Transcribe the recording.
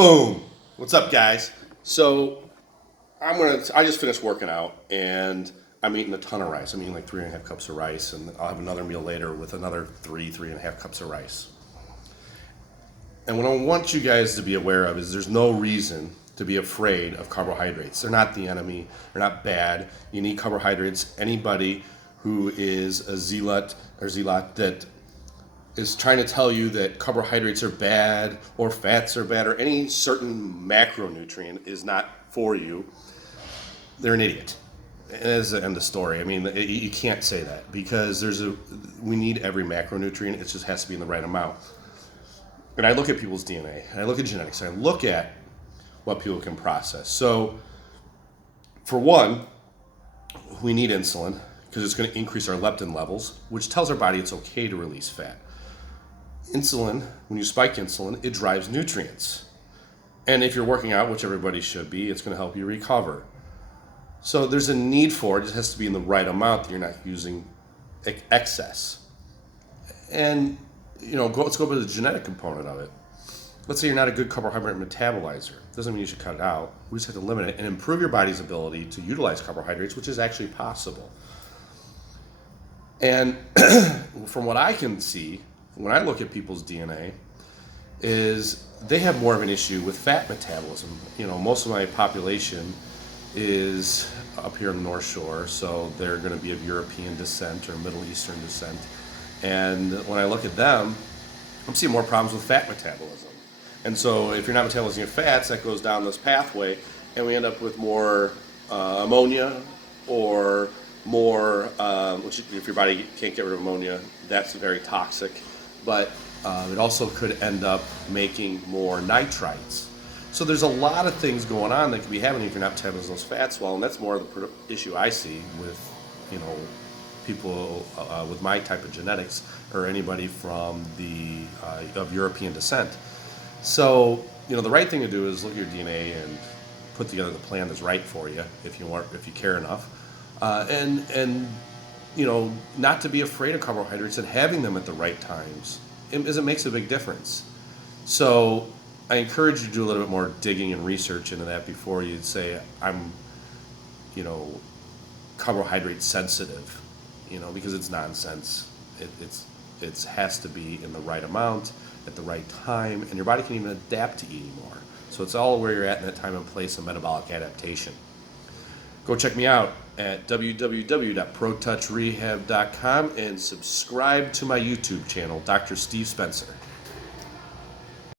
Boom. What's up, guys? So I just finished working out, and I'm eating a ton of rice. I'm eating like 3.5 cups of rice, and I'll have another meal later with another 3.5 cups of rice. And what I want you guys to be aware of is there's no reason to be afraid of carbohydrates. They're not the enemy. They're not bad. You need carbohydrates. Anybody who is a zealot that is trying to tell you that carbohydrates are bad or fats are bad or any certain macronutrient is not for you, they're an idiot. And that's the end of the story. I mean, you can't say that because we need every macronutrient. It just has to be in the right amount. And I look at people's DNA, and I look at genetics, and I look at what people can process. So, for one, we need insulin because it's going to increase our leptin levels, which tells our body it's okay to release fat. Insulin, when you spike insulin, it drives nutrients. And if you're working out, which everybody should be, it's going to help you recover. So there's a need for it. It just has to be in the right amount that you're not using excess. And, let's go over the genetic component of it. Let's say you're not a good carbohydrate metabolizer. Doesn't mean you should cut it out. We just have to limit it and improve your body's ability to utilize carbohydrates, which is actually possible. And from what I can see, when I look at people's DNA, is they have more of an issue with fat metabolism. Most of my population is up here in the North Shore, so they're going to be of European descent or Middle Eastern descent. And when I look at them, I'm seeing more problems with fat metabolism. And so if you're not metabolizing your fats, that goes down this pathway, and we end up with more ammonia or more, which if your body can't get rid of ammonia, that's very toxic. But it also could end up making more nitrites. So there's a lot of things going on that could be happening if you're not metabolizing those fats well, and that's more of the issue I see with, people with my type of genetics or anybody from of European descent. So, the right thing to do is look at your DNA and put together the plan that's right for you if you care enough, and not to be afraid of carbohydrates and having them at the right times. It makes a big difference. So I encourage you to do a little bit more digging and research into that before you say I'm, carbohydrate sensitive, because it's nonsense. It has to be in the right amount at the right time, and your body can even adapt to eating more. So it's all where you're at in that time and place of metabolic adaptation. Go check me out at www.protouchrehab.com and subscribe to my YouTube channel, Dr. Steve Spencer.